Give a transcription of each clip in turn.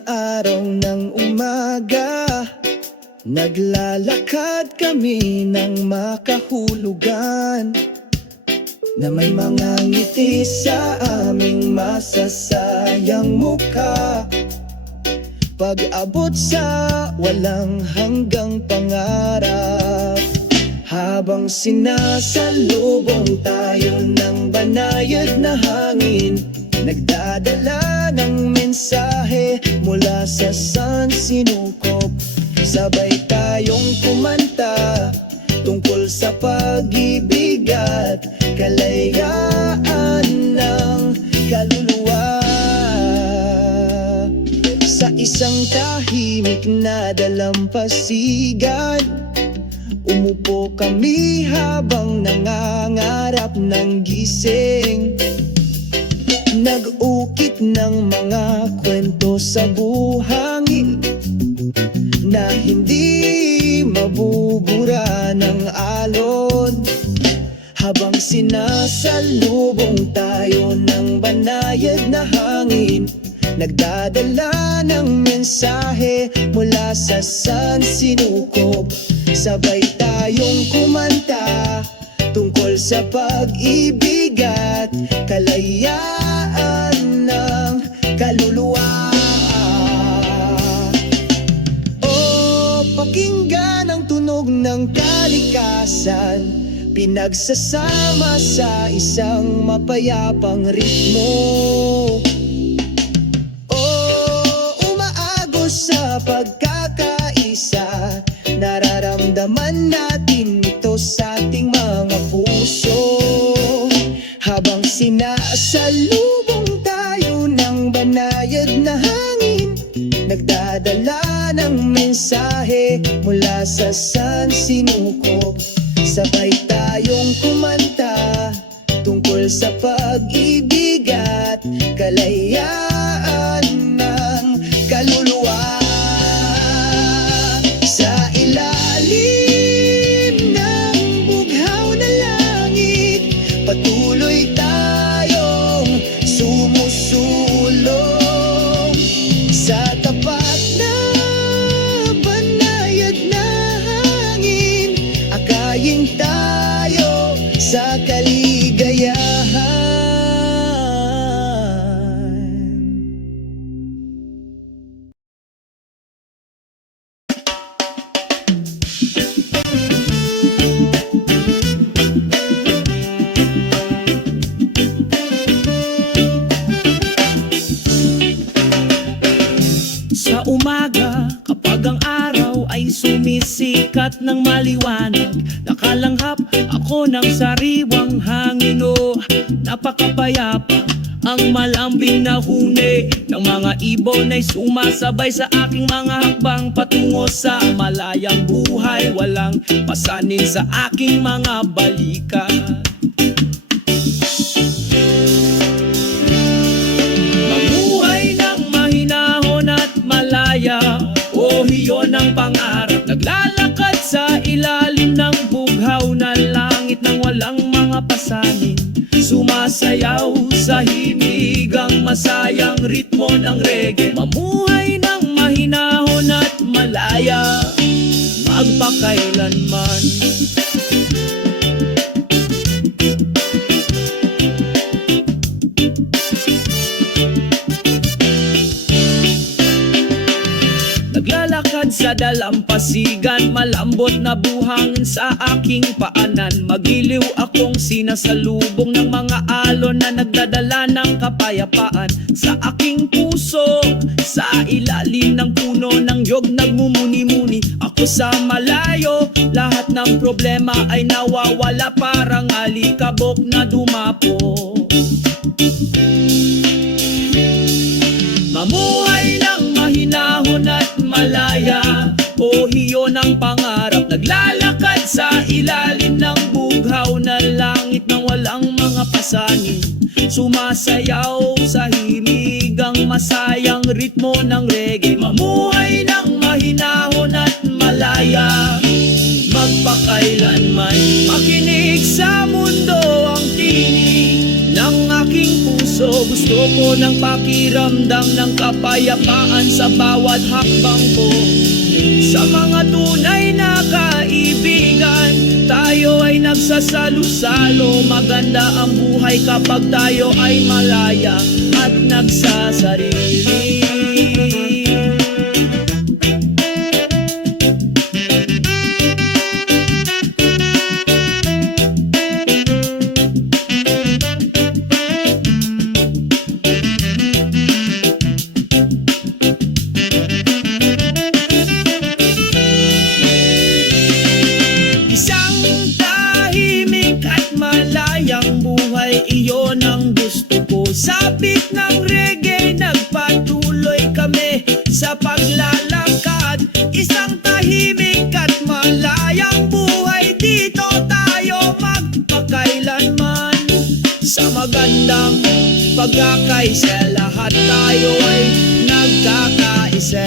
Isang araw ng umaga, naglalakad kami ng makahulugan, na may mga ngiti sa aming masasayang mukha. Pag-abot sa walang hanggang pangarap, habang sinasalubong tayo ng banayad na hangin, nagdadala ng mensahe mula sa sansinukob. Sabay tayong kumanta tungkol sa pag-ibig at kalayaan ng kaluluwa. Sa isang tahimik na dalampasigan, umupo kami habang nangangarap ng gising. Nag-ukit ng mga kwento sa buhangin na hindi mabubura ng alon. Habang sinasalubong tayo ng banayad na hangin, nagdadala ng mensahe mula sa sansinukob. Sabay tayong kumanta tungkol sa pag-ibig at kalayaan ng kaluluwa. O pakinggan ang tunog ng kalikasan, pinagsasama sa isang mapayapang ritmo. O umaagos sa pagkakaisa, nararamdaman natin ito sa ating mga puso. Habang sinasalubong tayo ng banayad na hangin, nagdadala ng mensahe mula sa sansinukob. Sabay tayong kumanta tungkol sa pag-ibig at kalayaan ng kaluluwa. Sa ilalim ng bughaw na langit, patuloy tayong sumusulong. Sa tapat na banayad na hangin, akayin tayo sa kaligayahan. Sa umaga, kapag ang araw ay sumisikat ng maliwanag, nakalanghap ako ng sariwang hangin. O napakapayapa ang malambing na huni ng mga ibon ay sumasabay sa aking mga hakbang patungo sa malayang buhay. Walang pasanin sa aking mga balikat. O hiyon ang pangarap, naglalakad sa ilalim ng bughaw na langit nang walang mga pasanin. Sumasayaw sa hinigang masayang ritmo ng reggae. Mamuhay ng mahinahon at malaya, magpakailanman. Naglalakad sa dalampasigan, malambot na buhangin sa aking paanan. Magiliw akong sinasalubong ng mga alon na nagdadala ng kapayapaan sa aking puso. Sa ilalim ng puno ng yog nagmumuni-muni ako sa malayo. Lahat ng problema ay nawawala, parang alikabok na dumapo. Mamuhay ng mahinahon at malaya, o hiyon ang pangarap, naglalakad sa ilalim ng bughaw na langit nang walang mga pasanin. Sumasayaw sa hinigang masayang ritmo ng reggae. Mamuhay ng mahinahon at malaya, magpakailanman. Makinig sa mundo ang tinig ng aking puso. puso. Gusto ko ng pakiramdam ng kapayapaan sa bawat hakbang ko. Sa mga tunay na kaibigan, tayo ay nagsasalo-salo. Maganda ang buhay kapag tayo ay malaya at nagsasarili. Iyon ang gusto ko. Sabik ng reggae, nagpatuloy kami sa paglalakad. Isang tahimik at malayang buhay, dito tayo magpakailanman. Sa magandang pagkakaisa, lahat tayo ay nagkakaisa.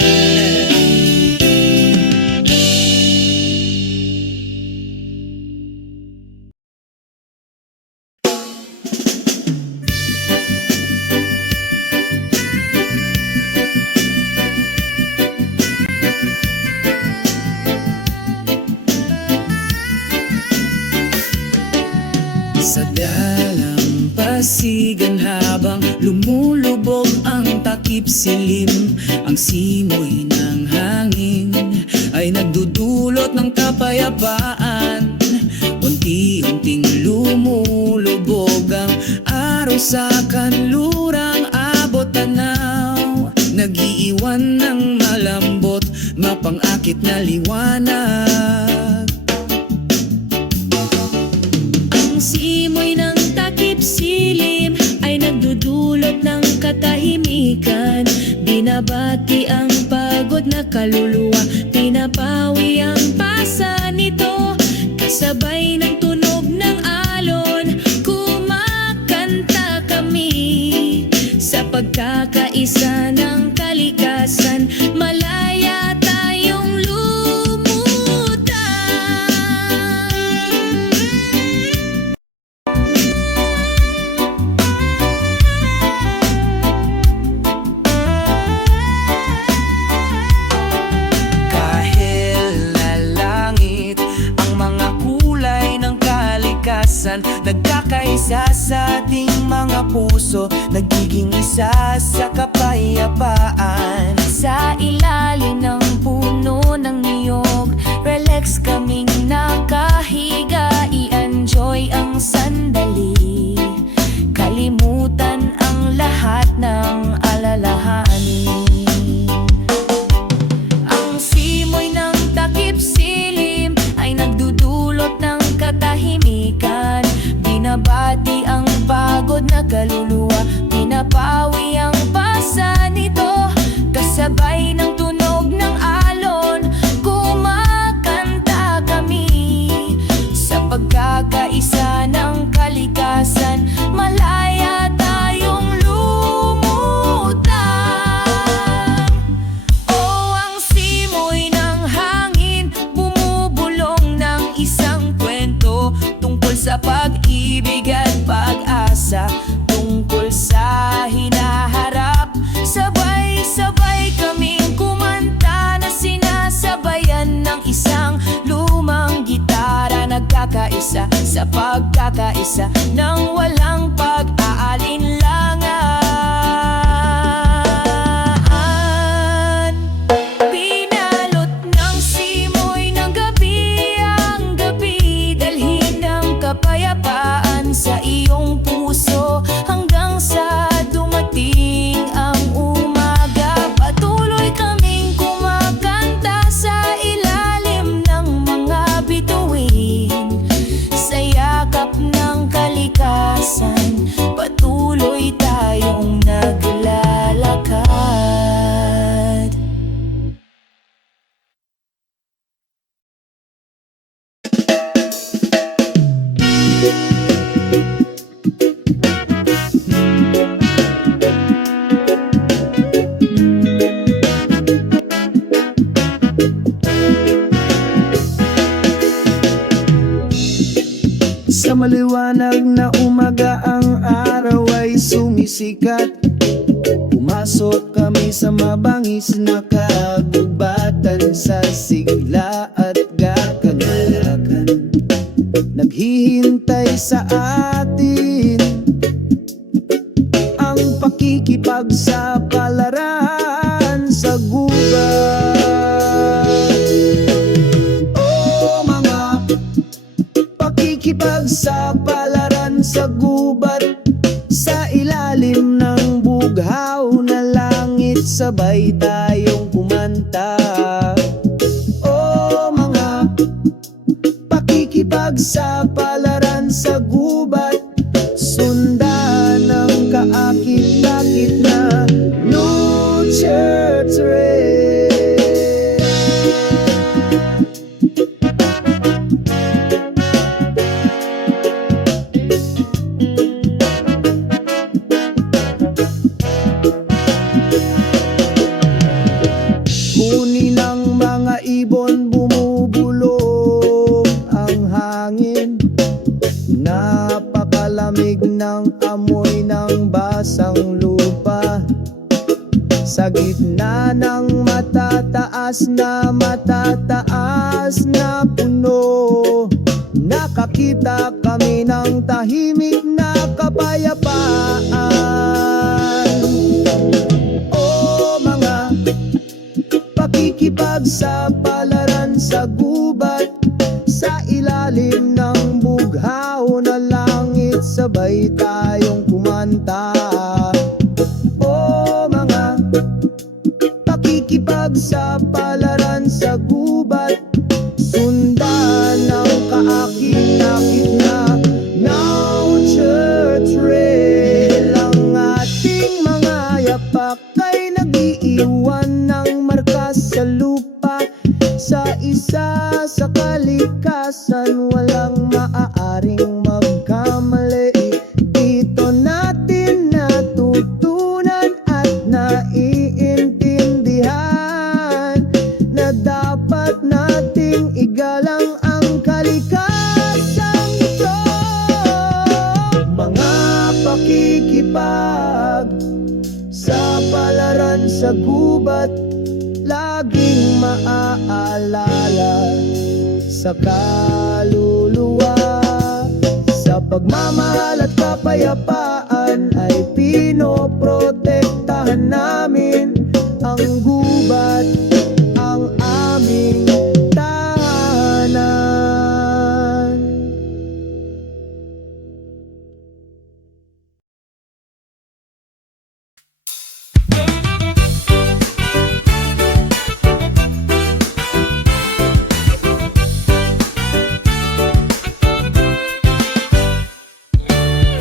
Sa dalampasigan habang lumulubog ang takip silim, ang simoy ng hangin ay nagdudulot ng kapayapaan. Unti-unting lumulubog ang araw sa kanlurang abot tanaw, nag-iiwan ng malambot, mapang-akit na liwanag. Simoy ng takip silim ay nagdudulot ng katahimikan. Binabati ang pagod na kaluluwa, pinapawi ang pasa nito. Kasabay ng tunog ng alon, kumakanta kami. Sa pagkakaisa ng kalikasan, malaya tayong lumutang. Nagkakaisa sa ating mga puso, nagiging isa sa kapayapaan. Sa ilalim ng puno ng niyog, relax kaming nakahiga, i-enjoy ang sandali, kalimutan ang lahat ng alalahanin. Ang simoy ng takip silim ay nagdudulot ng katahimikan. Binabati ang pagod na kaluluwa, pinapawi ang pasa nito. Kasabay ng tunog ng alon, kumakanta kami. Sa pagkakaisa ng kalikasan, malaya tayong lumutang. Oh, ang simoy ng hangin, bumubulong ng isang kwento tungkol sa pag-ibig at pag-asa, tungkol sa hinaharap. Sabay-sabay kaming kumanta na sinasabayan ng isang lumang gitara. Nagkakaisa sa pagkakaisa ng walang pag-aalinlangan. Pinalot ng simoy ng gabi ang gabi, dalhin ng kapayapaan sa iyong puso hanggang sa dumating ang umaga. Patuloy kaming kumakanta sa ilalim ng mga bituin, sa yakap ng kalikasan, patuloy tayong naglalakad. Sa maliwanag na umaga, ang araw ay sumi sumisikat. Pumasok kami sa mabangis na kagubatan, sa sigla at gakagalakan. Naghihintay sa atin ang pakikipagsapalaran sa gubat. Oh, mga pakikipagsapalaran sa gubat, sa ilalim ng bughaw na langit, sabay tayong kumanta. Oh, mga pakikipagsapalaran sa gubat, sundan ang kaakit-akit na Lucha Trail. Huni ng mga ibon, bumubulong ang hangin. Napakalamig ng amoy ng basang lupa. Sa gitna ng matataas na puno, nakakita kami ng tahimik na kapayapaan. Oh, mga pakikipagsapalaran sa gubat, sa ilalim ng bughaw na langit, sabay tayong kumanta. Oh, mga pakikipagsapalaran sa gubat, sundan ang kaakit-akit na Lucha Trail. Ang ating mga yapak ay nag-iiwan ng marka sa lupa, sa isa sa kalikasan, walang maaaring magkamali. Dito natin natutunan at naiintindihan na dapat nating igalang ang kalikasan ito. Mga pakikipag sa palaran sa gubat, laging maaalala sa kaluluwa. Sa pagmamahal at kapayapaan ay pinoprotektahan namin ang gubat, ang aming tahanan.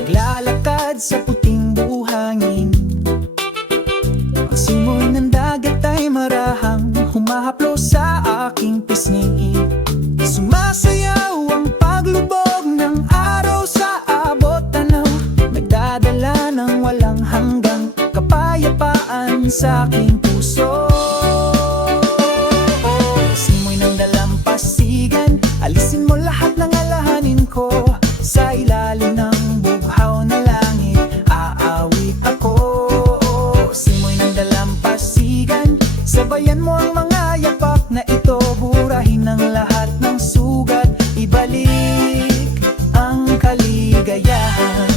Naglalakad sa puting buhangin, ang simoy ng dagat ay marahang humahaplo sa aking pisngi. Sumasayaw ang paglubog ng araw sa abot tanaw, nagdadala ng walang hanggang kapayapaan sa aking puso. Simoy ng dalampasigan, alisin mo lahat ng alahanin ko. Sa ilalim ng bughaw na langit, aawit ako. Simoy ng dalampasigan, sabayan mo ang mga yapak na ito. Burahin ang lahat ng sugat, ibalik ang kaligayahan.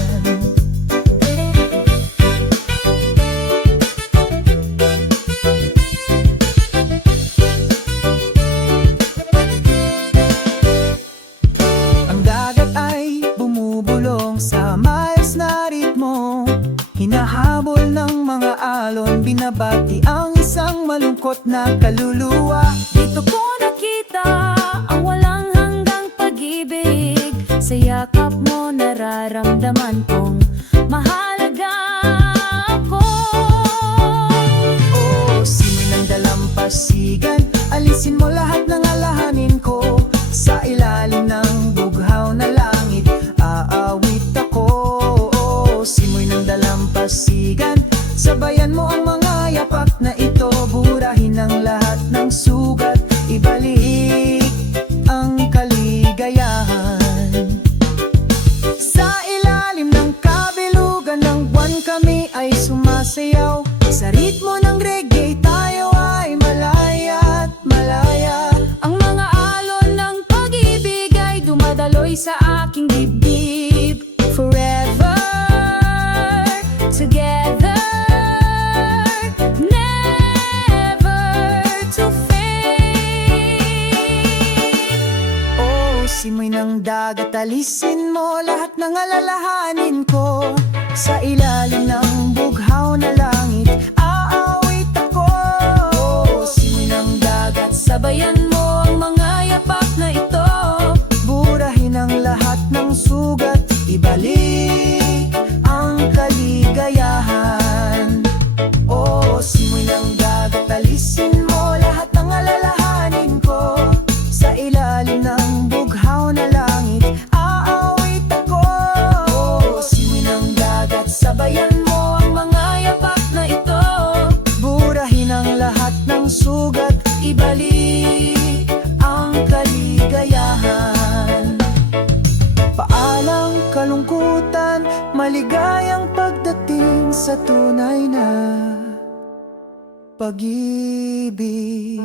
Ang dagat ay bumubulong sa maayos na ritmo, hinahabol ng mga alon, binabati ang isang malungkot na kaluluwa. Dito ko nakita ang walang hanggang pag-ibig, sa yakap mo nararamdaman kong mahalaga ako. Oh, simoy ng dalampasigan, alisin mo lahat ng alahanin ko. Sa ilalim ng bughaw na langit, aawit ako. Oh, simoy ng dalampasigan, sabayan mo ang mga yapak na ito. Burahin ang lahat ng sugat, ibalik ang kaligayahan. Sa ilalim ng ng reggae tayo ay malaya't malaya. Ang mga alon ng pag-ibig ay dumadaloy sa aking dibdib. Forever together, never to fade. Oh, simoy ng dagat, alisin mo lahat ng alalahanin ko. Sa ilalim ng bughaw na langit, aawit ako. Oh, simoy ng dagat, sabayan mo ang mga yapak na ito. Burahin ang lahat ng sugat, ibalik ang kaligayahan. Oh, simoy ng dagat, alisin mo lahat ng alalahanin ko. Sa ilalim ng bughaw na langit, aawit ako. Oh, simoy ng dagat, sabayan mo ang mga yapak na ito. Burahin ang lahat ng sugat, Ibalik ang kaligayahan. Paalang kalungkutan, maligayang pagdating sa tunay na pag-ibig.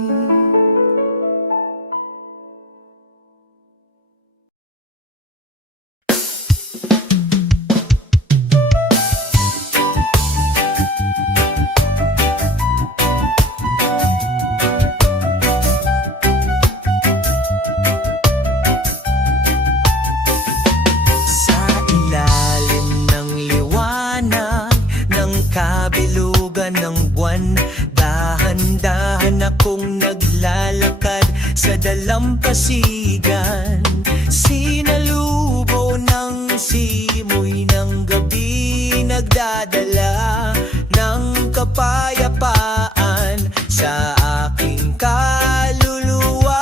Sa ilalim ng liwanag ng kabilugan ng buwan, dahan-dahan akong naglalakad sa dalampasigan. Sinalubo ng simoy ng gabi, nagdadala ng kapayapaan sa aking kaluluwa.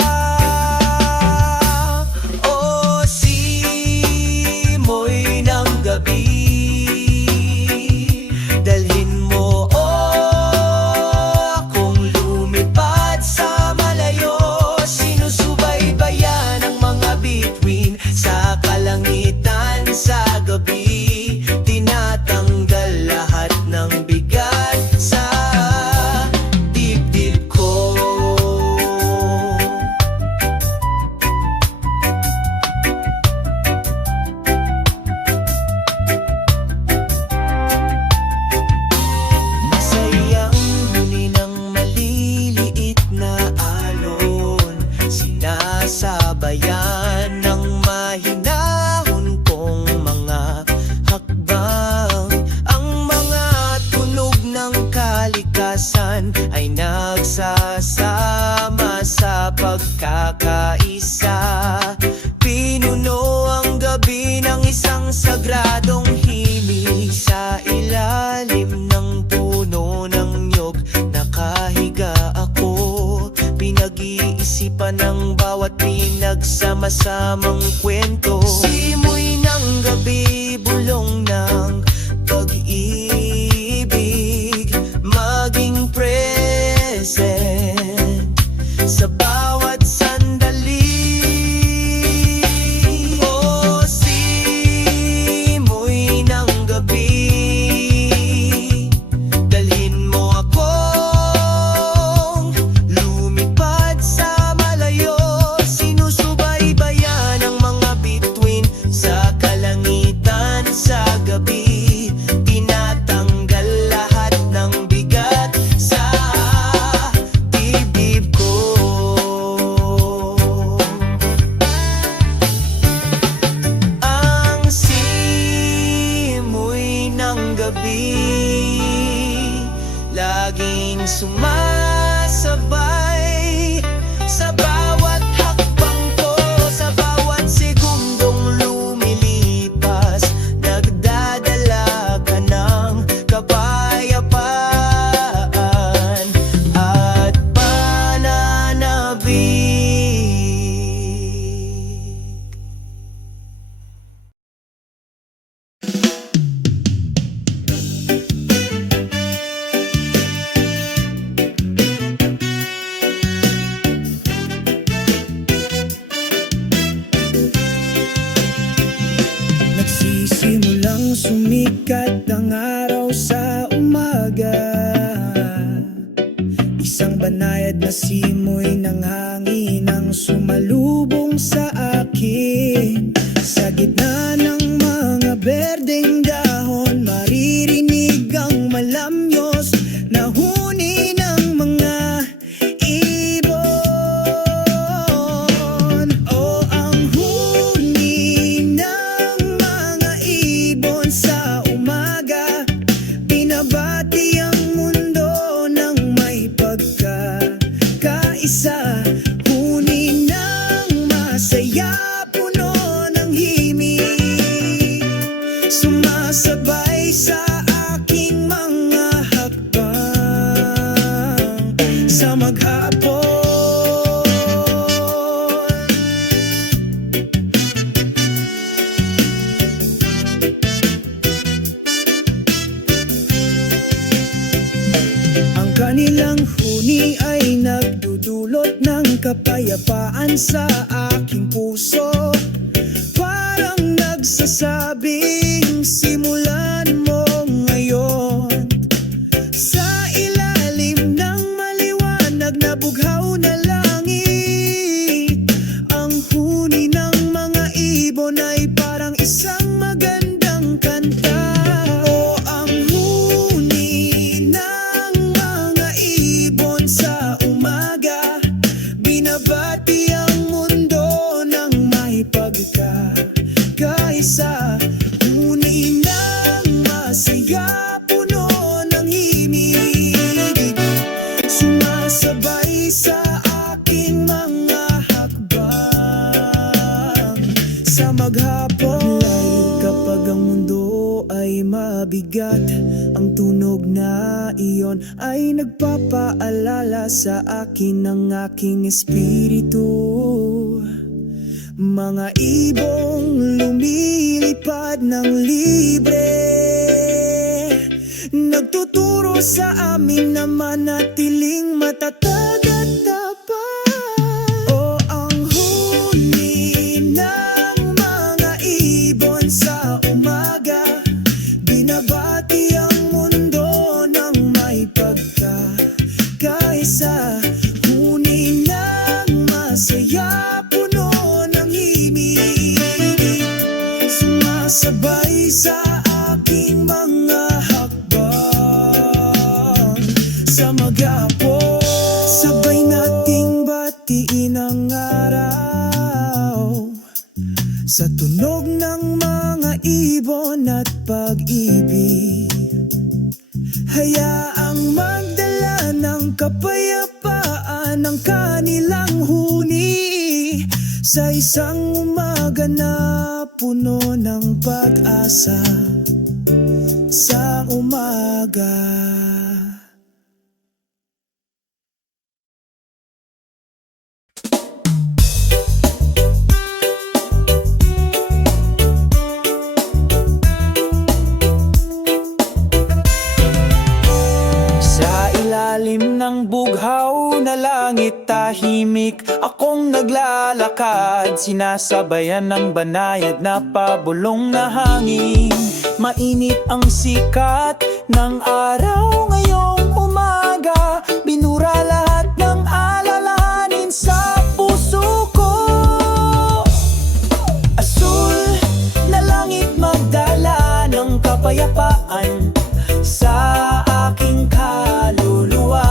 O simoy ng gabi, dalhin mo akong lumipad sa malayo. Sinusubaybayan ang mga bituin sa kalangitan sa gabi. Tinatanggal lahat ng bigat sa dibdib ko. Masayang huni ng maliliit na alon, sinasabayan ng mahinahon kong mga hakbang. Ang mga tunog ng kalikasan ay nagsasama sa pagkakaisa. Pinuno ang gabi ng isang sagradong himig. Sa ilalim ng puno ng niyog nakahiga ako. Pinag-iisipan ng bawat pinagsama-samang kwento. Simoy ng gabi, bulong ng pag-ibig, maging present sa bawat sandali. O simoy ng gabi, dalhin mo akong lumipad sa malayo. Sinusubaybayan ang mga bituin banayad na simoy ng hangin ang sumalubong sa akin. Sa gitna ng mga berdeng dahon, maririnig ang malamyos na huni ng mga ibon. O ang huni ng mga ibon sa umaga, binabati ang mundo ng may pagkakaisa. Huni ng masaya, puno ng himig, sumasabay sa aking mga hakbang sa maghapon. Ang kanilang huni ay nagdudulot ng kapayapaan sa aking puso. Parang nagsasabing simulan mo ngayon. Sa ilalim ng maliwanag na bughaw na langit, ang huni ng mga ibon ay parang isang magandang kanta. O ang huni ng mga ibon sa umaga, binabati ang mundo ng may pagkakaisa. Huni ng masaya, puno ng himig, sumasabay sa aking mga hakbang sa maghapon. Kapag ang mundo ay mabigat, ang tunog na iyon ay nagpapaalala sa akin ng aking espiritu. Mga ibong lumilipad ng libre, nagtuturo sa amin na manatiling matatag at tapat. O ang huni ng mga ibon sa umaga, binabati ang mundo ng may pagkakaisa. Huni ng masaya, puno ng himig, sumasabay sa aking mga hakbang sa maghapon. Sabay nating batiin ang araw sa tunog ng mga ibon at pag-ibig. Hayaang magdala ng kapayapaan ang kanilang huni sa isang umaga na puno ng pag-asa sa umaga. Sa ilalim ng bughaw na langit, tahimik akong naglalakad, sinasabayan ng banayad na pabulong na hangin. Mainit ang sikat ng araw ngayong umaga, binura lahat ng alalahanin sa puso ko. Asul na langit magdala ng kapayapaan sa aking kaluluwa.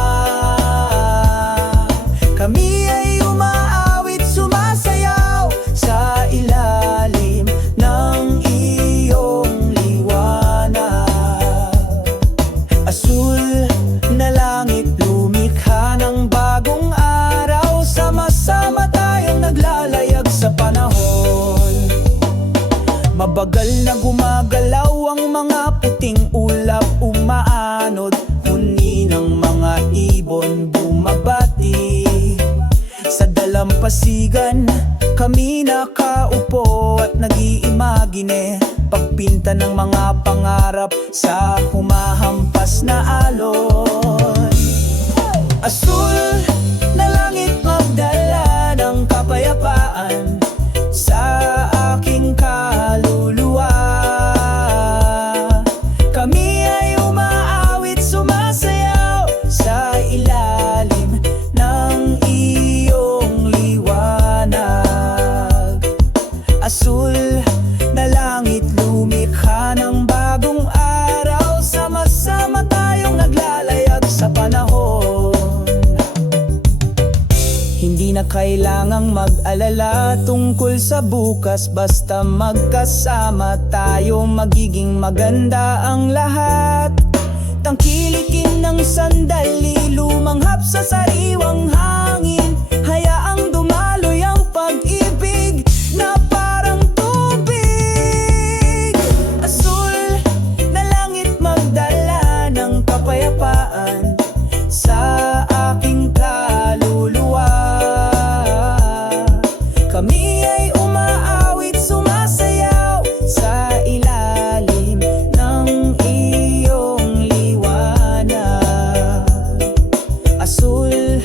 Kami ay umaawit, sumasayaw sa ilalim ng iyong liwanag. Asul na langit, lumikha ng bagong araw, sama-sama tayong naglalayag sa panahon. Mabagal na gumagalaw ang mga puting ulap, umaanod, huni ng mga ibon bumabati. Sa dalampasigan kami nakaupo at nag-iimagine, pagpinta ng mga pangarap sa humahampas na alon. Asul na langit magdala ng kapayapaan sa aking kaluluwa. Kami ay umaawit, sumasayaw sa ilalim kailangang mag-alala tungkol sa bukas. Basta magkasama tayo, magiging maganda ang lahat. Tangkilikin ng sandali, lumanghap sa sariwang hangin. Hayaang dumaloy ang pag-ibig na parang tubig. Asul na langit magdala ng kapayapaan sa aking kaluluwa. Kami ay umaawit, sumasayaw sa ilalim ng iyong liwanag. Asul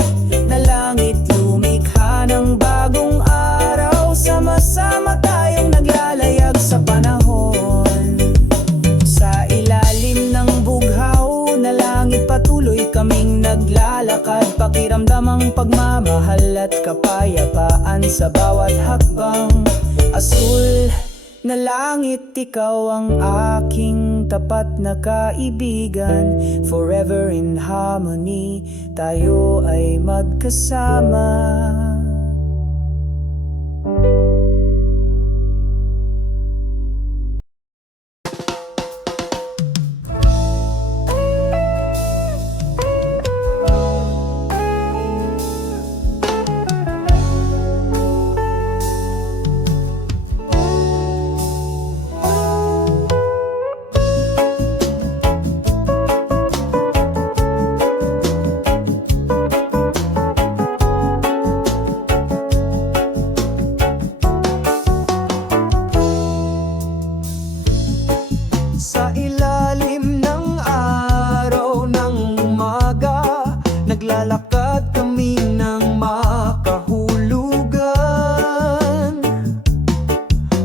na langit, lumikha ng bagong araw. Sama-sama tayong naglalayag sa panahon. Sa ilalim ng bughaw na langit, patuloy kaming naglalakad. Pakiramdam ang pagmamahal at kapayapaan sa bawat hakbang. Asul na langit, ikaw ang aking tapat na kaibigan. Forever in harmony, tayo ay magkasama. Sa ilalim ng araw ng umaga, naglalakad kami ng makahulugan.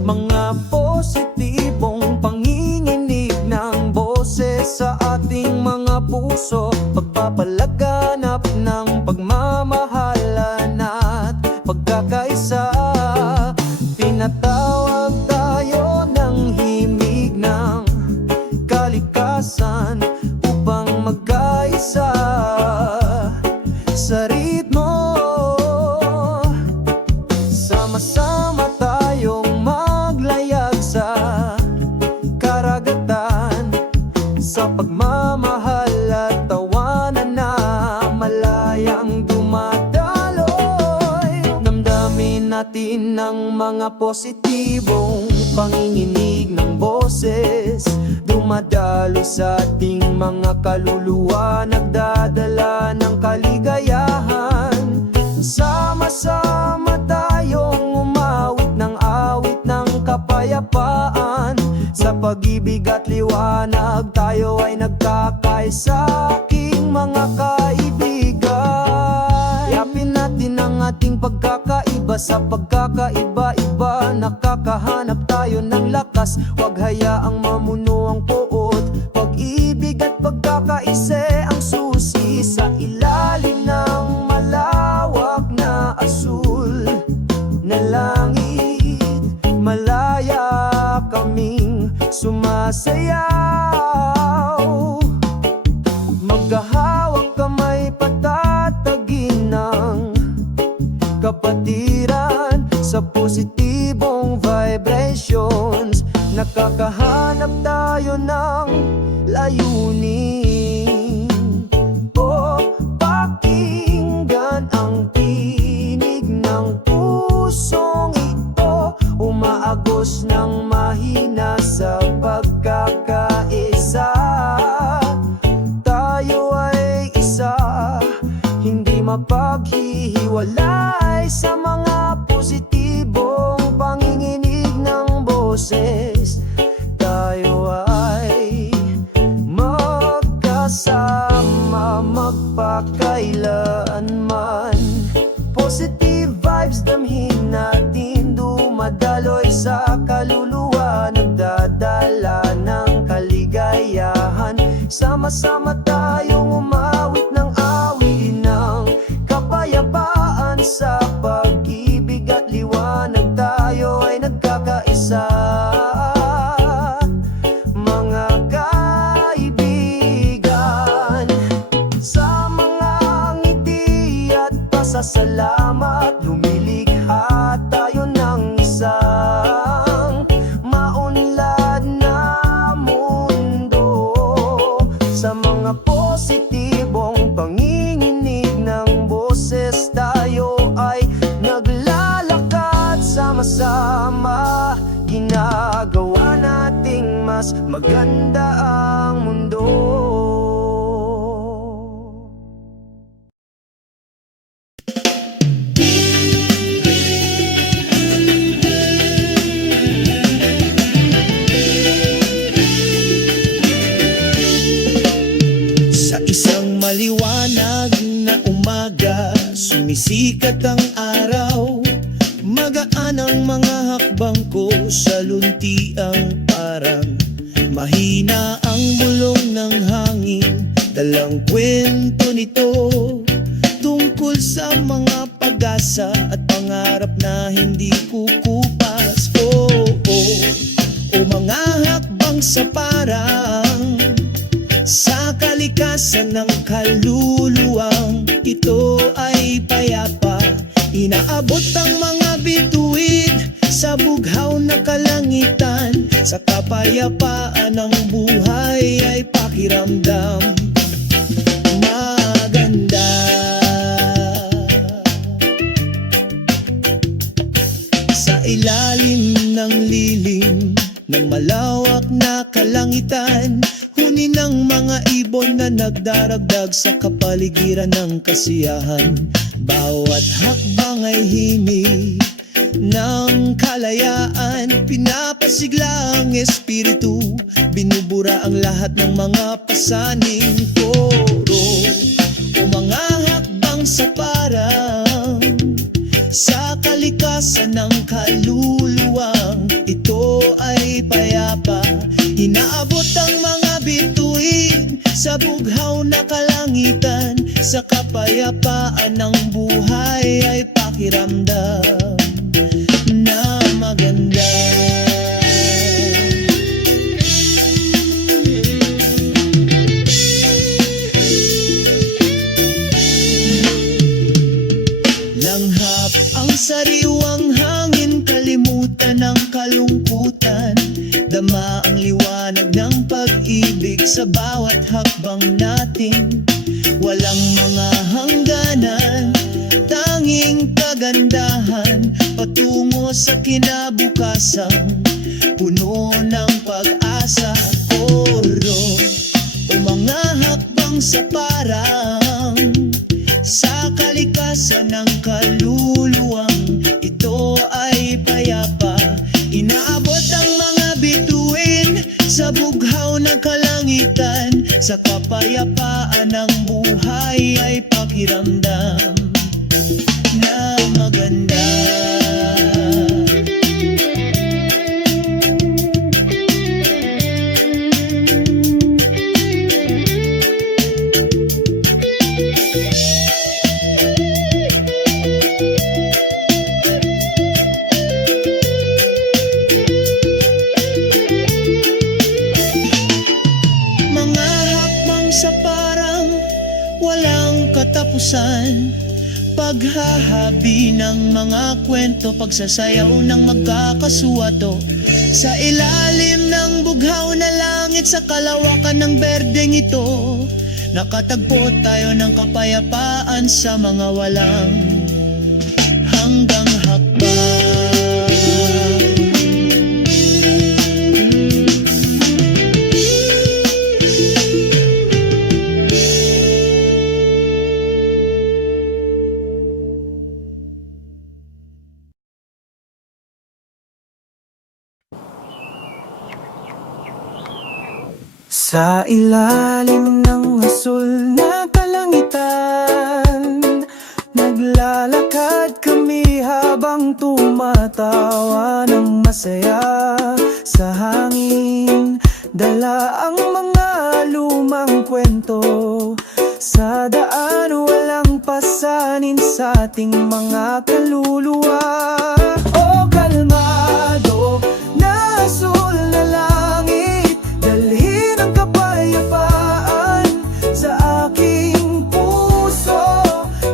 Mga positibong panginginig ng boses sa ating mga puso, pagpapalaganap ng pagmamahalan at pagkakaisa. Tinatawag tayo ng himig ng kalikasan upang magkaisa sa ritmo. Sama-sama tayong maglayag sa karagatan, sa pagmamahal at tawanan na malayang dumadaloy. Damdamin natin ang mga positibong panginginig ng boses, dumadalo sa ating mga kaluluwa, nagdadala ng kaligayahan. Sama-sama tayong umawit ng awit ng kapayapaan. Sa pag-ibig at liwanag, tayo ay nagkakaisa, aking mga kaibigan. Yapin natin ang ating pagkakaiba, sa pagkakaiba-iba nakakahanap tayo ng lakas. Huwag hayaang mamuno ang puot, pag-ibig at pagkakaisa ang susi. Sa ilalim ng malawak na asul na langit, malaya kaming sumasayaw. Magkahawak kamay, patatagin ng kapatiran sa positibong vibrations. Nakakahanap tayo ng layunin. O pakinggan ang tinig ng pusong ito, umaagos ng mahina sa pagkakaisa. Tayo ay isa, hindi mapaghihiwalay sa mga positibong panginginig ng boses. Tayo ay magkasama magpakailanman. Positive vibes damhin natin, dumadaloy sa kaluluwa, nagdadala ng kaligayahan. Sama-sama tayong umawit ng awit ng kapayapaan. Sa pag-ibig at liwanag, tayo ay nagkakaisa, mga kaibigan. Sa mga ngiti at pasasalamat, maganda ang mundo. Sa isang maliwanag na umaga, sumisikat ang araw. Magaan ang mga hakbang ko sa luntiang parang mahina ang bulong ng hangin. Dalang kwento nito tungkol sa mga pag-asa at pangarap na hindi kukupas. O mga hakbang sa parang sa kalikasan ng kaluluwang ito ay payapa. Inaabot ang mga bituin sa bughaw na kalangitan. Sa kapayapaan ng buhay ay pakiramdam maganda. Sa ilalim ng lilim ng malawak na kalangitan, huni ng mga ibon na nagdaragdag sa kapaligiran ng kasiyahan. Bawat hakbang ay himig ng kalayaan, pinapasigla ang espiritu, binubura ang lahat ng mga pasaning koro. O mga hakbang sa parang sa kalikasan ng kaluluwang ito ay payapa. Inaabot ang mga bituin sa bughaw na kalangitan. Sa kapayapaan ng buhay ay pakiramdam na maganda. Langhap ang sariwang hangin, kalimutan ang kalungkutan. Dama ang liwanag ng pag-ibig sa bawat hakbang natin. Walang mga hangganan, tanging kagandahan, patungo sa kinabukasan, puno ng pag-asa. Koro o mga hakbang sa parang sa kalikasan ng kaluluwang ito ay payapa. Inaabot ang mga bituin sa bughaw na kalangitan. Sa kapayapaan ng buhay ay pakiramdam na maganda. Sa parang walang katapusan, paghahabi ng mga kwento, pagsasayaw ng magkakasuwato. Sa ilalim ng bughaw na langit, sa kalawakan ng berdeng ito, nakatagpo tayo ng kapayapaan sa mga walang hanggang hakbang. Sa ilalim ng asul na kalangitan, naglalakad kami habang tumatawa ng masaya. Sa hangin, dala ang mga lumang kwento. Sa daan, walang pasanin sa ating mga kaluluwa. O kalmado na asul na langit, dalhin ang kapayapaan sa aking puso.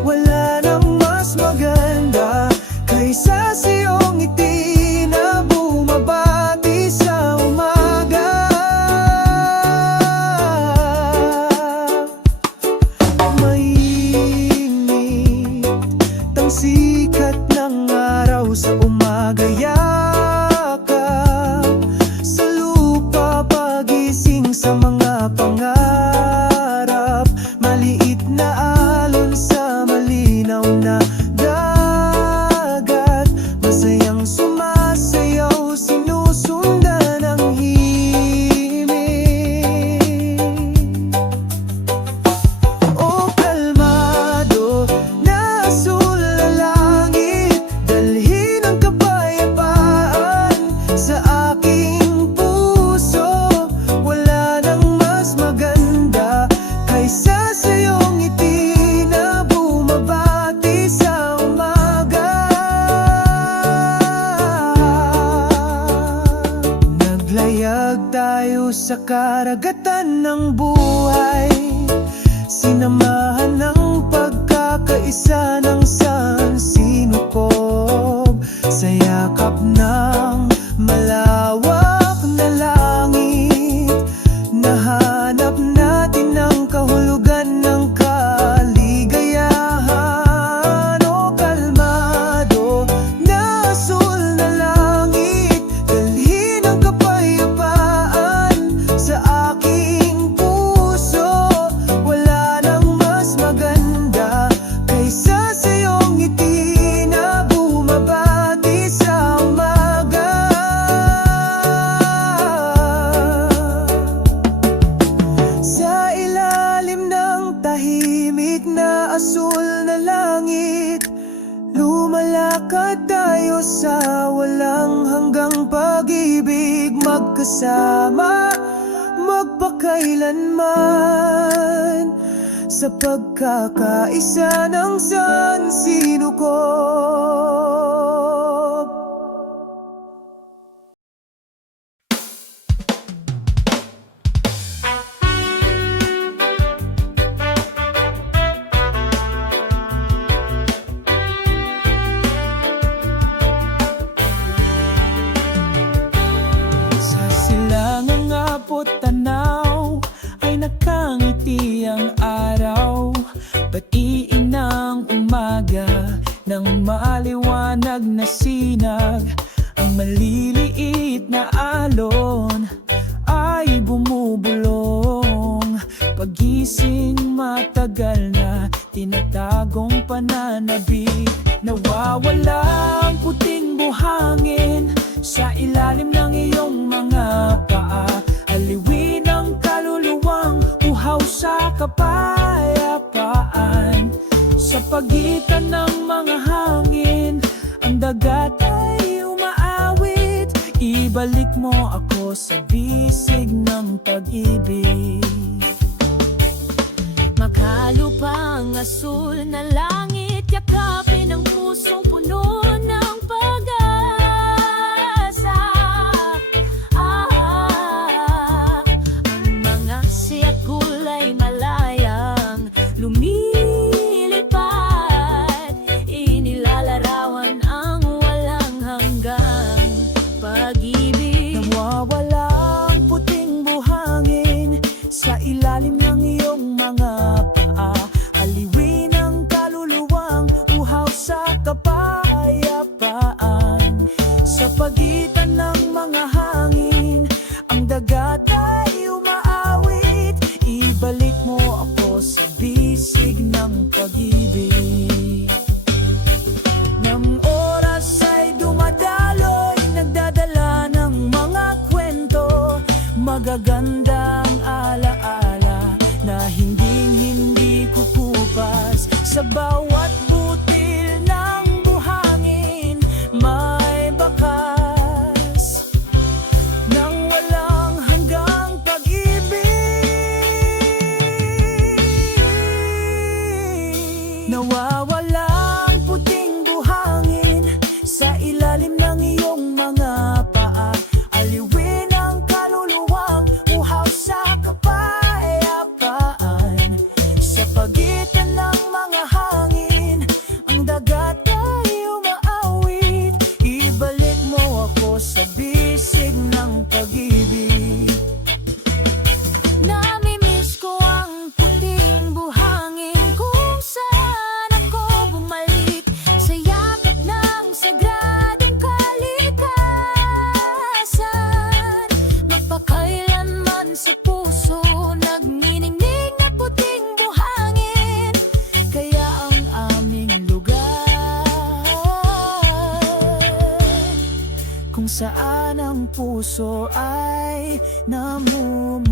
Wala nang mas maganda kaysa sa iyong ngiti na bumabati sa umaga. Mainit ang sikat ng araw sa karagatan ng buhay, sinamahan ng pagkakaisa ng sansinukob, sa yakap ng malawak na langit. Nahanap natin ang kahulugan ng kaligayahan. O kalmado na asul na langit, dalhin ang kapayapaan sa aking puso. Wala nang mas maganda kaysa sa iyong ngiti na bumabati sa umaga. Sa ilalim ng tahimik na asul na langit, lumalakad tayo sa walang hanggang pag-ibig, magkasama, magpakailanman, sa pagkakaisa ng sansinukob. Sa silangang abot tanaw ay nakangiti ang araw. Batiin ng umaga ng maliwanag na sinag. Ang maliliit na alon ay bumubulong. Pagising matagal na tinatagong pananabik. Nawawala ang puting buhangin sa ilalim ng iyong mga paa. Aliwin ang kaluluwang uhaw sa kapayapaan. Sa pagitan ng mga hangin, ang dagat ay umaawit. Ibalik mo ako sa bisig ng pag-ibig. Makalupang asul na langit, yakapin ang pusong puno ng pag-asa. Ang mga siyak kulay malayang lumilipad, inilalarawan ang walang hanggang pag-ibig. Nawawala ang puting buhangin sa ilalim ng iyong mga paa. Aliwin ang kaluluwang uhaw sa kapayapaan. Sa pagitan ng mga hangin, ang dagat ay umaawit. Ibalik mo ako sa bisig ng pag-ibig. Nang oras ay dumadaloy, nagdadala ng mga kwento, magagandang alaala na hinding-hindi kukupas. Sa bawat butil ng buhangin may bakas ng walang hanggang pag-ibig. Nawawala ang puting buhangin sa ilalim ng iyong mga paa. Aliwin ang kaluluwang uhaw sa kapayapaan. Sa pagitan ng mga hangin, ang dagat ay umaawit. Ibalik mo ako sa bisig ng pag-ibig. Namimiss ko ang puting buhangin kung saan ako bumalik sa yakap ng sagradong kalikasan. Magpakailanman sa puso nagniningning na puting buhangin, kaya ang aming lugar kung saan ang puso ay namumulaklak.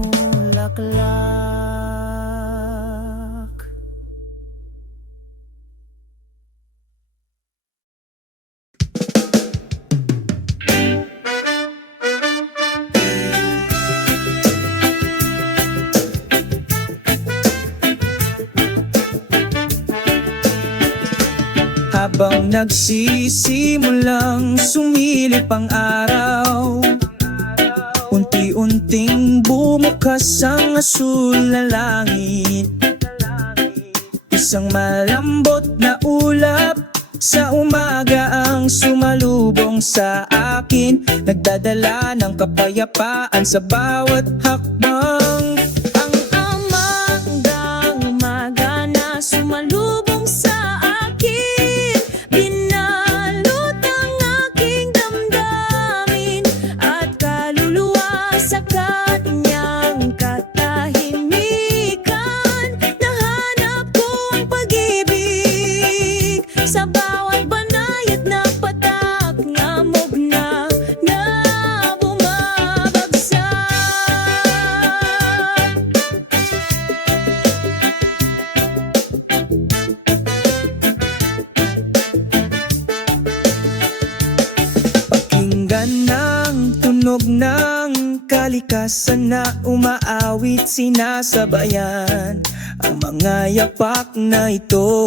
Habang nagsisimulang sumilip ang araw, unti-unting bukas ang asul na langit, isang malambot na ulap sa umaga ang sumalubong sa akin, nagdadala ng kapayapaan sa bawat hakbang. Ang umagang umaga na sumalubong sa akin, binalot ang aking damdamin at kaluluwa sa kanyang katahimikan. Nahanap ko ang pag-ibig sa bawat banayad na patak, ngamog na bumabagsak. Pakinggan ng tunog ng kalikasan na umaawit, sinasabayan ang mga yapak na ito.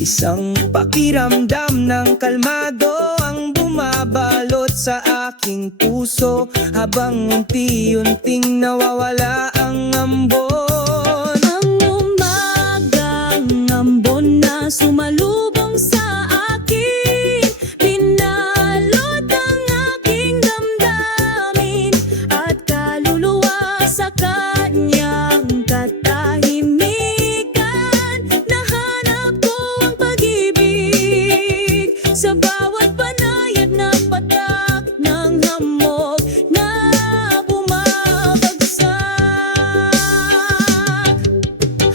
Isang pakiramdam ng kalmado ang bumabalot sa aking puso, habang unti-unting nawawala ang ambon. Ang umagang ambon na sumalubong sa akin, binalot ang aking damdamin at kaluluwa sa kanyang katahimikan. Nahanap ko ang pag-ibig sa bawat banayad na patak ng hamog na bumabagsak.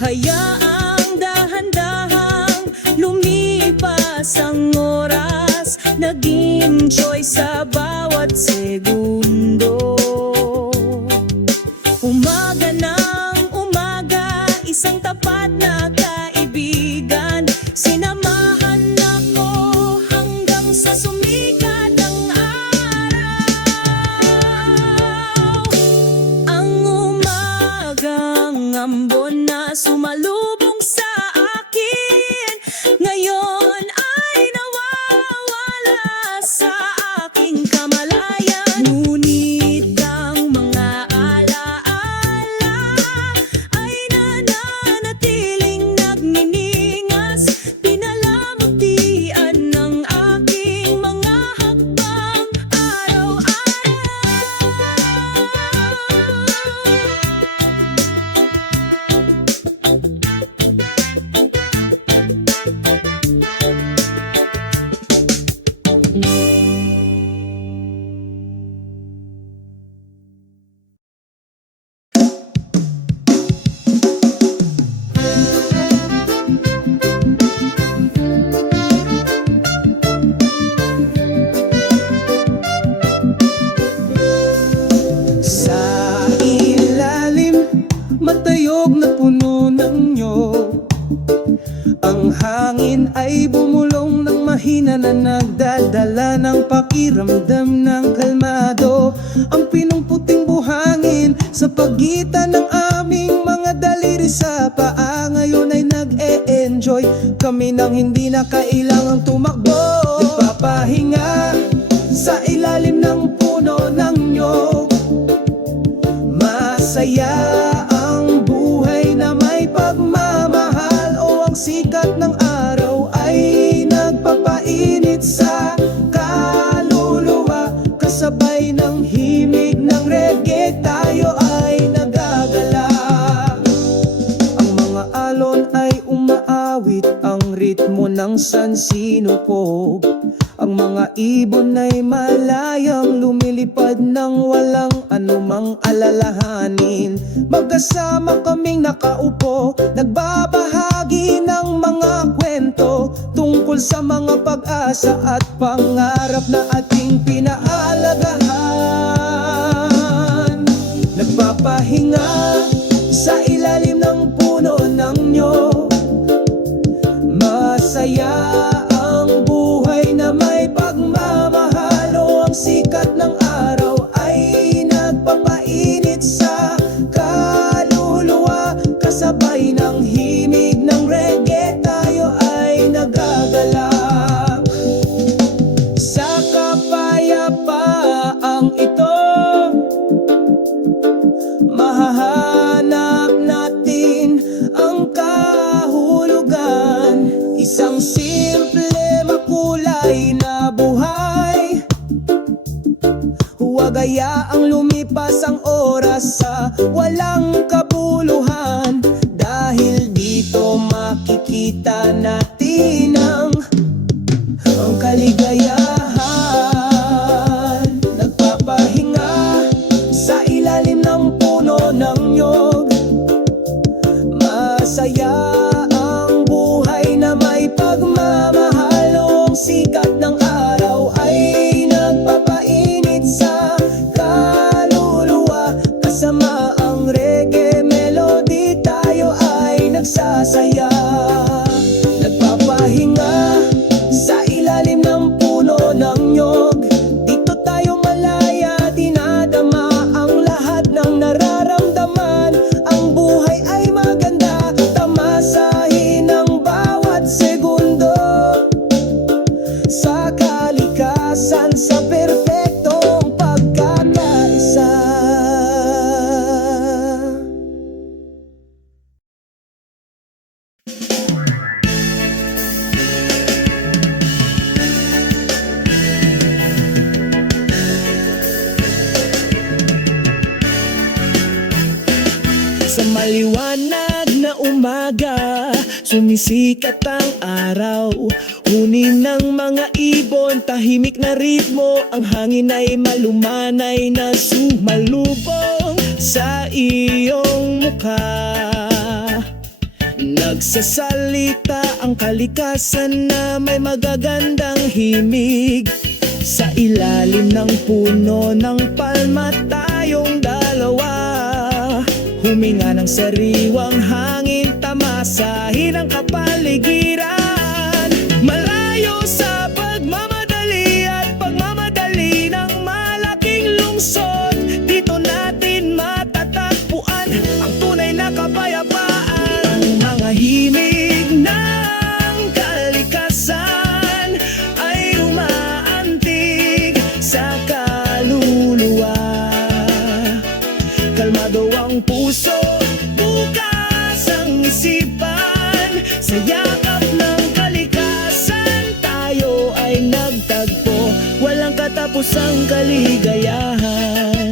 Hayaang dahan-dahang lumipas ang oras, naging choice sa bawat segundo. Umaga ng umaga, isang tapat na kaibigan, sinamahan ako hanggang sa sumikat ang araw. Ang umagang ambon na sumalubong sa akin, ngayon ay nawawala sa aking kamalayan. Ngunit ang mga alaala ay nananatiling nagniningas, pinalamutian ng aking mga hakbang araw-araw. Sa ilalim, matayog na puno ng nyog, ang hangin ay bumulong ng mahina na nagdadala ng pakiramdam ng kalmado. Ang pinungputing buhangin sa pagitan ng aming mga daliri sa paa, ngayon ay nag-e-enjoy kami nang hindi na kailangang tumakbo. Nagpapahinga sa ilalim ng puno ng nyog, masaya ang buhay na may pagmamahal. O ang sikat ng araw ay nagpapainit sa kaluluwa, kasabay ng himig ng reggae tayo ay nagagala. Ang mga alon ay umaawit, ang ritmo ng sansinupog, ang mga ibon ay malayang lumilipad ng walang anumang alalahanin. Magkasama kaming nakaupo, nagbabahagi ng mga kwento tungkol sa mga pag-asa at pangarap na ating pinaalagahan. Nagpapahinga sa ilalim ng puno ng nyog, masaya ang buhay na may pagmamahal. O ang sikat ng araw ay nagpapainit sa kaluluwa, kasabay ng himig ng reggae tayo ay nagagalak. Sa kapal Isang simple makulay na buhay. Huwag hayaang lumipas ang oras sa walang kabuluhan. Dahil dito makikita natin ang kaligayahan. Nagpapahinga sa ilalim ng puno ng nyog. Masaya ang buhay na may pagmamahal. Ang sikat ng araw ay nagpapainit sa kaluluwa. Kasama ang reggae melody, tayo ay nagsasaya. Nagpapahinga sa ilalim ng puno ng nyog. Dito tayo malaya, dinadama ang lahat ng nararamdaman. Ang buhay ay maganda, tamasahin ang bawat segundo. Sa kalikasan, sa perpektong pagkakaisa. Sa maliwanag na umaga, sumisikat ang araw. Hunin ng mga ibon, tahimik na ritmo. Ang hangin ay malumanay na sumalubong sa iyong mukha. Nagsasalita ang kalikasan na may magagandang himig. Sa ilalim ng puno ng palma tayong dalawa. Huminga ng sariwang hangin, tamasahin ang kapaligiran. Malayo sa pagmamadali at pagmamadali ng malaking lungsod. Dito natin matatagpuan ang tunay na kapayapaan. Ang mga himig ng kalikasan ay umaantig sa kaluluwa. Kalmado ang puso, bukas ang isipan. Sa yakap ng kalikasan, tayo ay nagtagpo. Walang katapusang kaligayahan.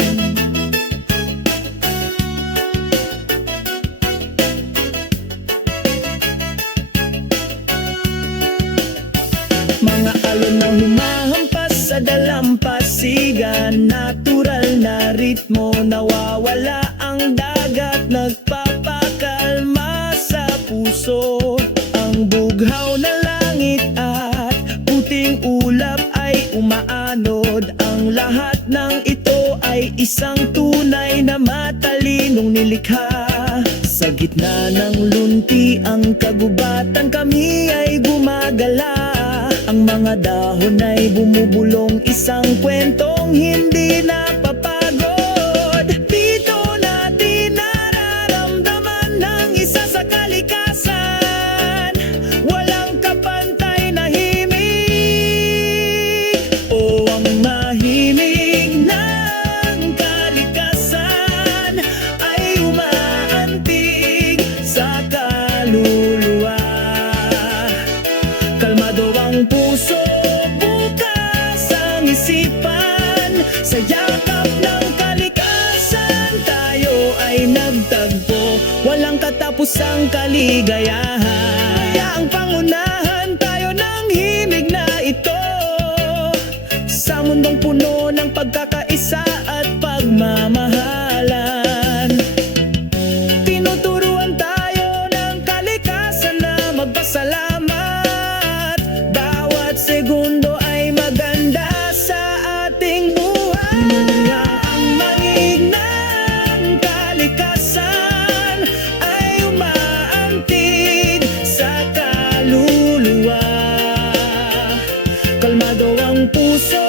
Mga alon na humahampas sa dalampasigan. Natural na ritmo, nawawala ang dagat. Nagpapakalma sa puso. Ang bughaw na langit at puting ulap ay umaanod. Ang lahat ng ito ay isang tunay na matalinong nilikha. Sa gitna ng lunti ang kagubatan, kami ay gumagala. Ang mga dahon ay bumubulong, isang kwentong hindi napapagod. Dito natin nararamdaman ng isa sa kalikasan. Walang kapantay na himig. O ang mahimig ng kalikasan ay umaantig sa kaluluwa. Kalmado ang puso, bukas ang isipan. Sa yakap ng kalikasan, tayo ay nagtagpo. Walang katapusang kaligayahan. Kaya ang pangunahan tayo ng himig na ito. Sa mundong puno ng pagkakaisa at pagmamahalan. Tinuturuan tayo ng kalikasan na magpasalamat. Segundo ay maganda sa ating buhay. Ang mangig ng kalikasan ay umaantig sa kaluluwa. Kalmado ang puso,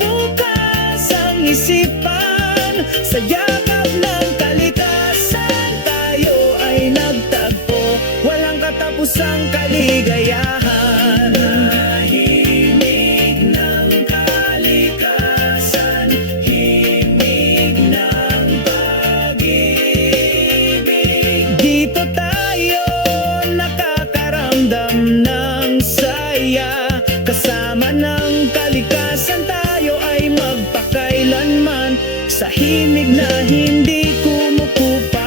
bukas ang isipan. Sa yakap ng kalikasan, tayo ay nagtagpo. Walang katapusang kaligayahan. Dito tayo nakakaramdam ng Kasama ng kalikasan tayo ay magpakailanman sa himig na hindi kumukupas.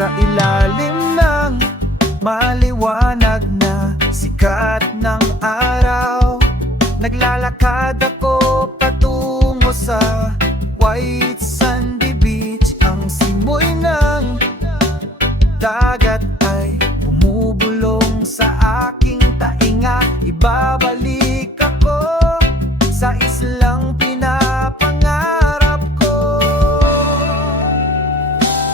Sa ilalim ng maliwanag na sikat ng araw, naglalakad ako patungo sa white sandy beach. Ang simoy ng dagat ay bumubulong sa aking tainga. Ibabalik ako sa islang pinapangarap ko.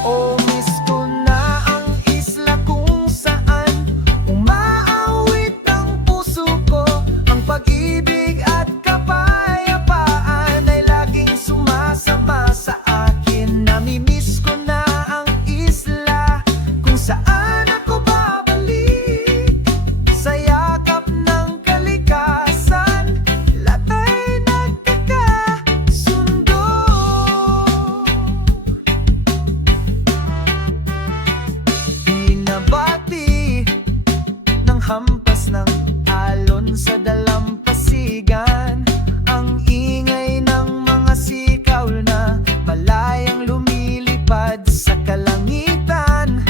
Oh, miss ko na ang isla kung saan umaawit ang puso ko. Ang pag-ibig at kapayapaan ay laging sumasama sa akin. Namimiss ko na ang isla kung saan ako babalik. Sa yakap ng kalikasan, lahat ay nagkakasundo. Binabati ng hampas ng alon sa dalampasigan, ang ingay ng mga sikaw na malayang lumilipad sa kalangitan.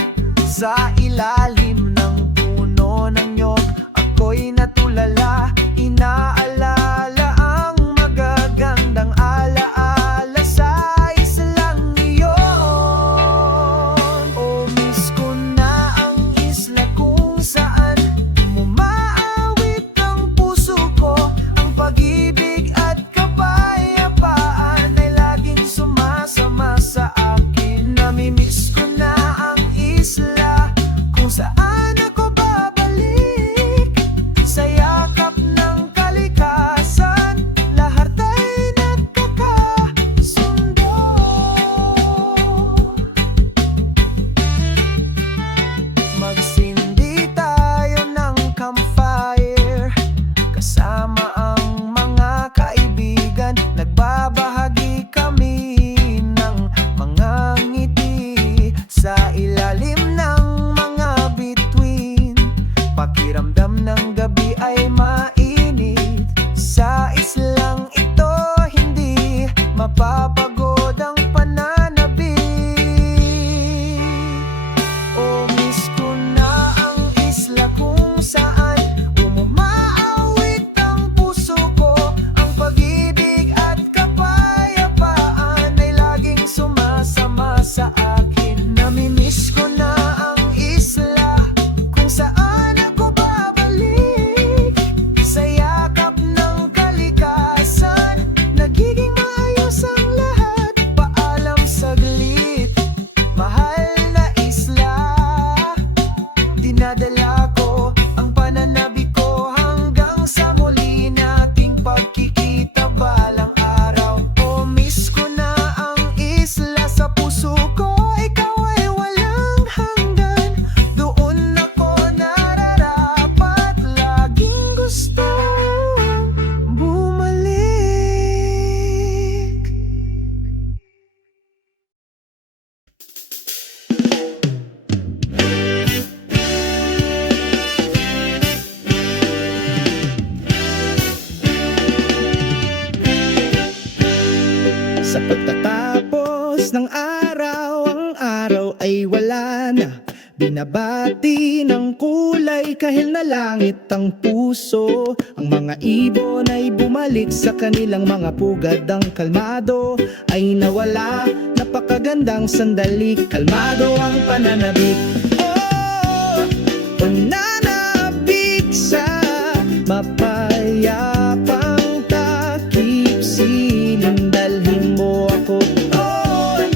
Sa ilalim ng puno ng nyog, ako'y natulala. Inaalala ang magagandang alaala sa islang iyon. Oh, miss ko na ang isla kung saan umaawit ang puso ko. Ang pag-ibig at kapayapaan ay laging sumasama sa akin. Namimiss ko na ang isla kung saan ako babalik. Sa yakap ng kalikasan, lahat ay nagkakasundo. Magsindi tayo ng campfire kasama ang mga kaibigan. Nagbabahagi kami ng mga ngiti sa ilalim ng mga bituin. Pakiramdam ng gabi ay mainit. Sa islang ito hindi mapapagod ang pananabik. Oh, miss ko na ang isla kung saan umaawit ang puso ko. Ang pag-ibig at kapayapaan ay laging sumasama sa akin. Namimiss ko na ang isla kung saan ako babalik. Sa yakap ng kalikasan, nagiging maayos ang lahat. Paalam saglit, mahal na isla. Dinadala ko ang pananabik ko hanggang sa muli nating pagkikita balang araw. Oh, miss ko na ang isla sa puso ko. Ikaw ay walang hanggan. Doon ako nararapat. Laging gusto bumalik. Sa pagtatapos ng araw, ang araw ay wala na. Binabati ng kulay kahil na langit ang puso. Ang mga ibon ay bumalik sa kanilang mga pugad. Ang kalmado ay nawala, napakagandang sandali. Kalmado ang pananabik. Oh, pananabik sa mapayapang takip. Siling dalhin mo ako doon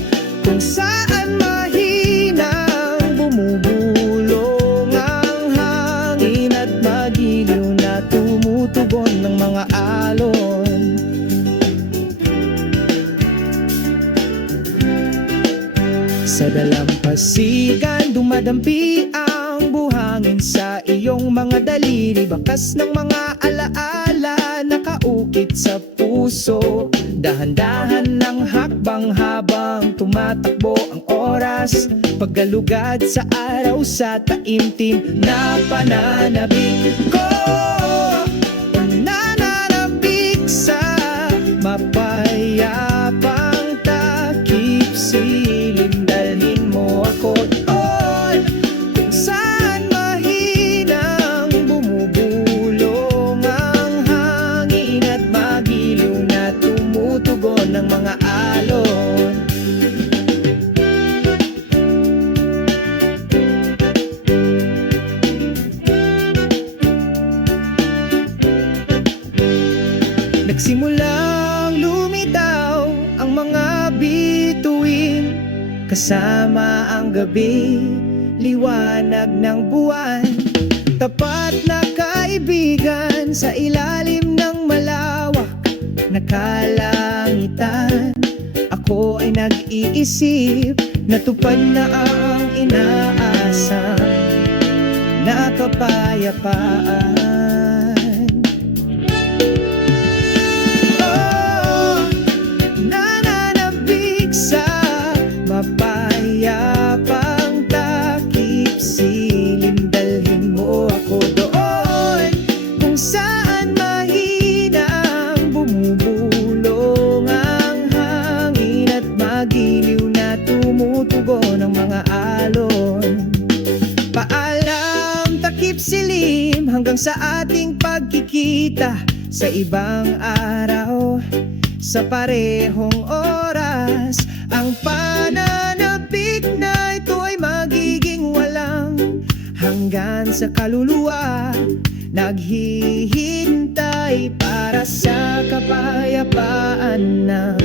kung saan mahinang bumubulong ang hangin at magiliw na tumutugon ng mga alon. Sa dalampasigan dumadampi ang buhangin sa iyong mga daliri. Bakas ng mga alaala nakaukit sa puso. Dahan-dahan ng hakbang habang tumatakbo ang oras. Paggalugad sa araw sa taimtim na pananabik ko. Pananabik sa mapayapang takip silim. Dalhin mo ako doon kung saan mahinang bumubulong ang hangin at magiliw na tumutugon ng mga alon. Nagsimulang lumitaw ang mga bituin, kasama ang gabi, liwanag ng buwan. Tapat na kaibigan sa ilalim ng malawak na kalangitan. Ako ay nag-iisip, natupad na ang inaasam na kapayapaan. Nananabik sa mapayapang takip silim. Dalhin mo ako doon kung saan mahinang bumubulong ang hangin at magiliw na tumutugon ng mga alon. Paalam takip silim, hanggang sa ating pagkikita sa ibang araw. Sa parehong oras, ang pananabik na ito ay magiging walang hanggan sa kaluluwa. Naghihintay para sa kapayapaan ng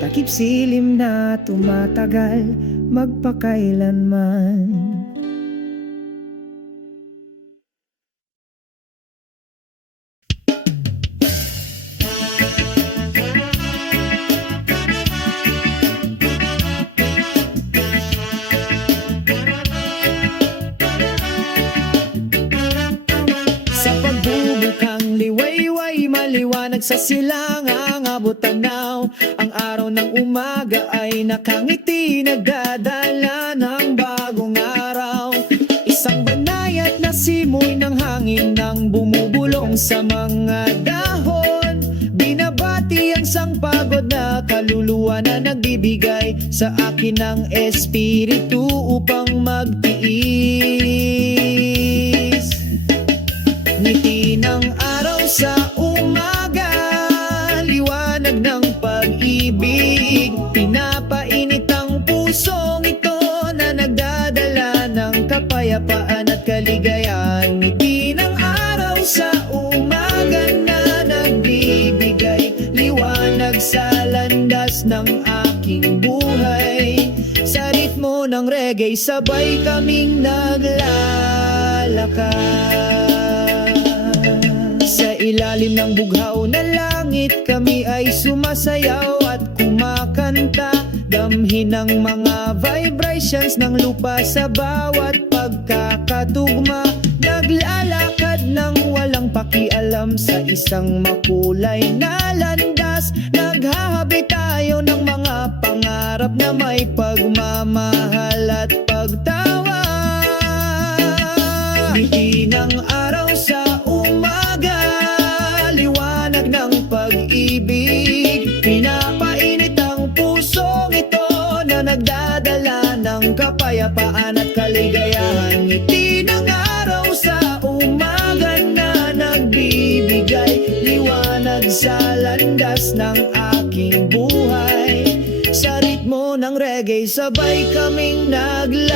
takip silim na tumatagal magpakailanman. Maliwanag sa silangang abot tanaw. Ang araw ng umaga ay nakangiti, nagdadala ng bagong araw. Isang banayad na simoy ng hangin nang bumubulong sa mga dahon. Binabati ang sangpagod na kaluluwa na nagbibigay sa akin ng espiritu upang magtiis. Ngiti ng araw sa umaga, liwanag ng pag-ibig. Pinapainit ang pusong ito na nagdadala ng kapayapaan at kaligayahan. Ngiti ng araw sa umaga na nagbibigay liwanag sa landas ng aking buhay. Sa ritmo ng reggae, sabay kaming naglalakad. Sa ilalim ng bughaw na langit, kami ay sumasayaw at kumakanta. Damhin ang mga vibrations ng lupa sa bawat pagkakatugma. Naglalakad ng walang pakialam sa isang makulay na landas. Naghahabi tayo ng mga pangarap na may pagmamahal at pagtawa. Ngiti ng araw sa umaga, liwanag ng pag-ibig. Pinapainit ang pusong ito na nagdadala ng kapayapaan at kaligayahan. Ngiti ng araw sa umaga na nagbibigay liwanag sa landas ng aking buhay. Sa ritmo ng reggae, sabay kaming naglalakad.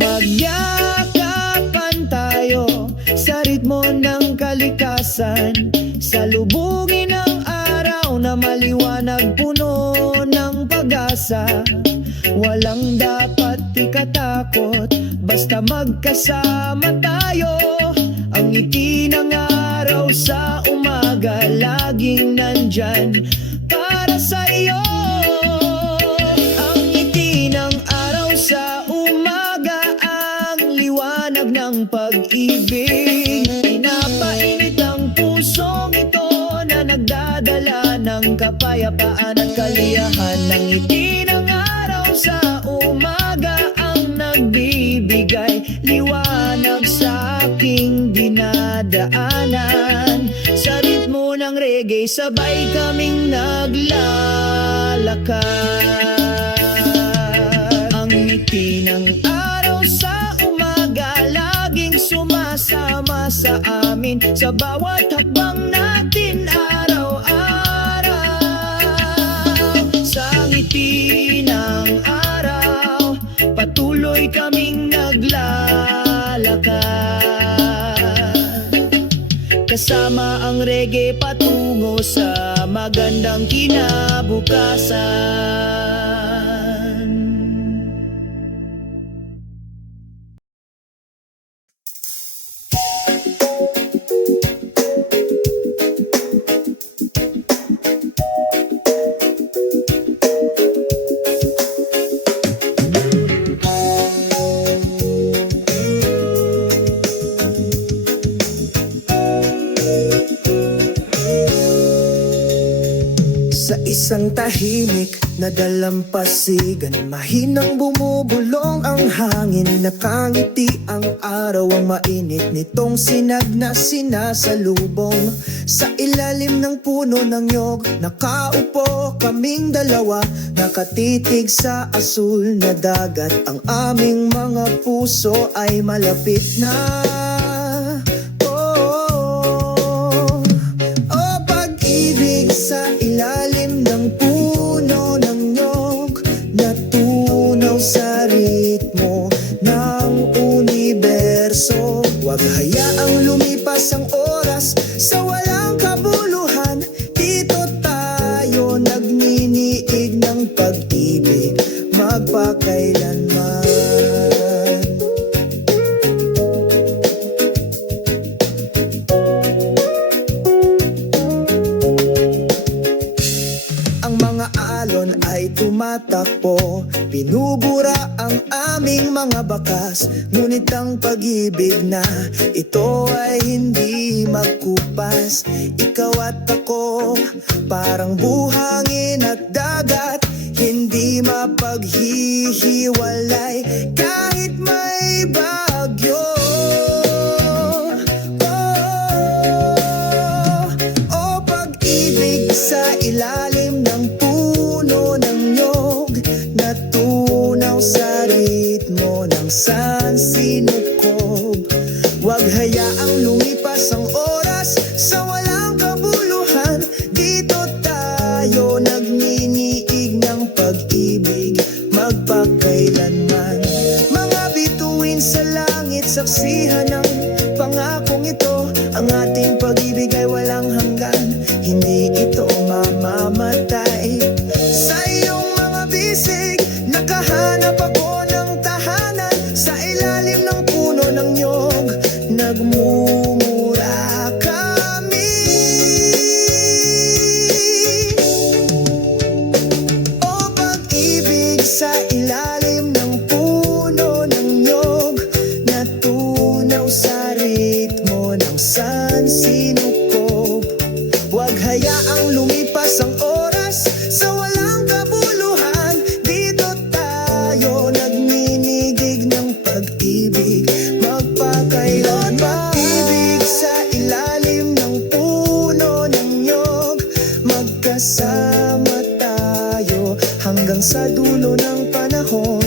Magyakapan tayo sa ritmo ng kalikasan. Salubungin ang araw na maliwanag, puno ng pag-asa. Walang dapat ikatakot, basta magkasama tayo. Ang ngiti ng araw sa umaga, laging nandyan para sa iyo. pag-ibig. Pinapainit ang pusong ito na nagdadala ng kapayapaan at kaliyahan. Ng ngiti ng araw sa umaga ang nagbibigay liwanag sa aking dinadaanan. Sa ritmo ng reggae sabay kaming naglalakad. Ang ngiti ng araw sa umaga laging sumasama sa amin sa bawat hakbang natin araw-araw. Sa ngiti ng araw patuloy kaming naglalakad. Kasama ang reggae patungo sa magandang kinabukasan. Sa isang tahimik na dalampasigan, mahinang bumubulong ang hangin. Nakangiti ang araw, ang mainit nitong sinag na sinasalubong. Sa ilalim ng puno ng nyog, nakaupo kaming dalawa, nakatitig sa asul na dagat. Ang aming mga puso ay malapit na. Sa ilalim ng puno ng nyog, natunaw sa ritmo ng universo. Huwag hayaang lumipas ang oras sa walang kabuluhan. Dito tayo nagniniig ng pag-ibig magpakailanman. Ay tumatakbo, binubura ang aming mga bakas. Ngunit ang pag-ibig na ito ay hindi magkupas. Ikaw at ako, parang buhangin at dagat, hindi mapaghihiwalay kahit may bagyo. Oh, pag-ibig sa ilalim ng sa ritmo ng sansinukob. Huwag hayaang lumipas ang oras sa walang kabuluhan. Dito tayo nagniniig ng pag-ibig magpakailanman. Mga bituin sa langit, saksihan ng pangakong ito. Ang ating pag-ibig ay walang hanggan, hindi ito mamamatay. Sa iyong mga bisig nakahanap ako ng tahanan. Sa ilalim ng puno ng nyog, nagmumura kami. O pag-ibig sa ilalim ng puno ng nyog, natunaw sa ritmo ng sansinukob. Huwag hayaang lumipas ang oras sa walang kabuluhan. Dito tayo nagninigig ng pag-ibig magpakailanman. Pag-ibig sa ilalim ng puno ng nyog, magkasama tayo hanggang sa dulo ng panahon.